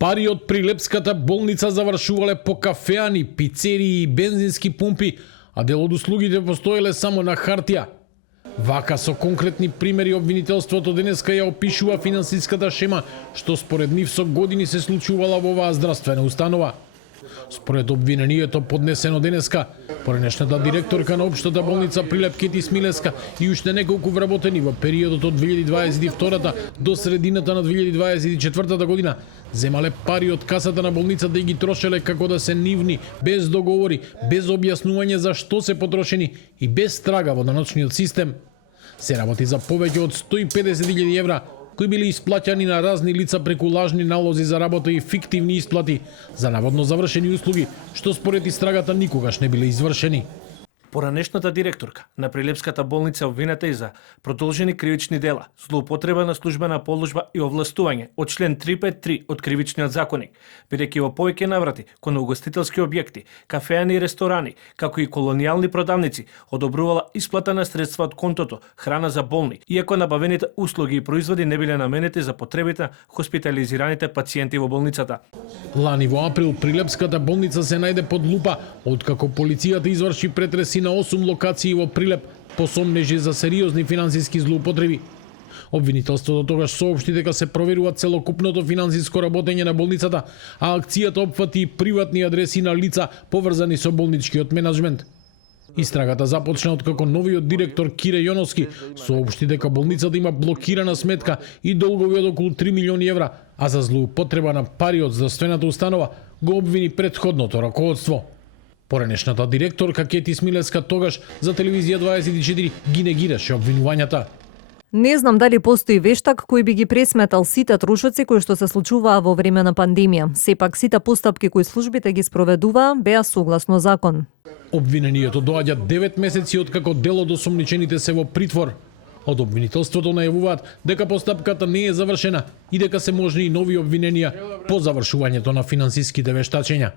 Пари од Прилепската болница завршувале по кафеани, пицерии и бензински пумпи, а дел од услугите постоеле само на хартија. Вака со конкретни примери обвинителството денеска ја опишува финансиската шема, што според нив со години се случувала во оваа здравствена установа. Според обвинението поднесено денеска, поранешната директорка на Општата болница Прилеп Кети Смилеска и уште неколку вработени во периодот од 2022 до средината на 2024 година земале пари од касата на болницата и ги трошеле како да се нивни, без договори, без објаснување за што се потрошени и без трага во даночниот систем. Се работи за повеќе од 150.000 евра, кои били исплаќани на разни лица преку лажни налози за работа и фиктивни исплати за наводно завршени услуги, што според истрагата никогаш не биле извршени. Поранешната директорка на Прилепската болница обвината и за продолжени кривични дела, злоупотреба на службена положба и овластување од член 353 од Кривичниот законник, бидејќи во повеќе наврати кон угостителски објекти, кафеани и ресторани, како и колонијални продавници, одобрувала исплата на средства од контото храна за болни, иако набавените услуги и производи не биле наменети за потребите на хоспитализираните пациенти во болницата. Лани во април Прилепската болница се најде под лупа, откако полицијата изврши претреси на 8 локации во Прилеп по сомнежи за сериозни финансиски злоупотреби. Обвинителството тогаш соопшти дека се проверува целокупното финансиско работење на болницата, а акцијата опфати и приватни адреси на лица поврзани со болничкиот менаџмент. Истрагата започна откако новиот директор Кире Јоновски соопшти дека болницата има блокирана сметка и долгови од околу 3 милиони евра, а за злоупотреба на пари од здравствената установа го обвини претходното раководство. Поранешната директорка Кети Смилеска тогаш за телевизија 24 ги негираше обвинувањата. Не знам дали постои вештак кој би ги пресметал сите трошоци кои што се случуваа во време на пандемија. Сепак сите постапки кои службите ги спроведуваа беа согласно закон. Обвинението доаѓа 9 месеци откако дел од осомничените се во притвор. Од обвинителството најавуваат дека постапката не е завршена и дека се можни и нови обвиненија по завршувањето на финансиските вештачења.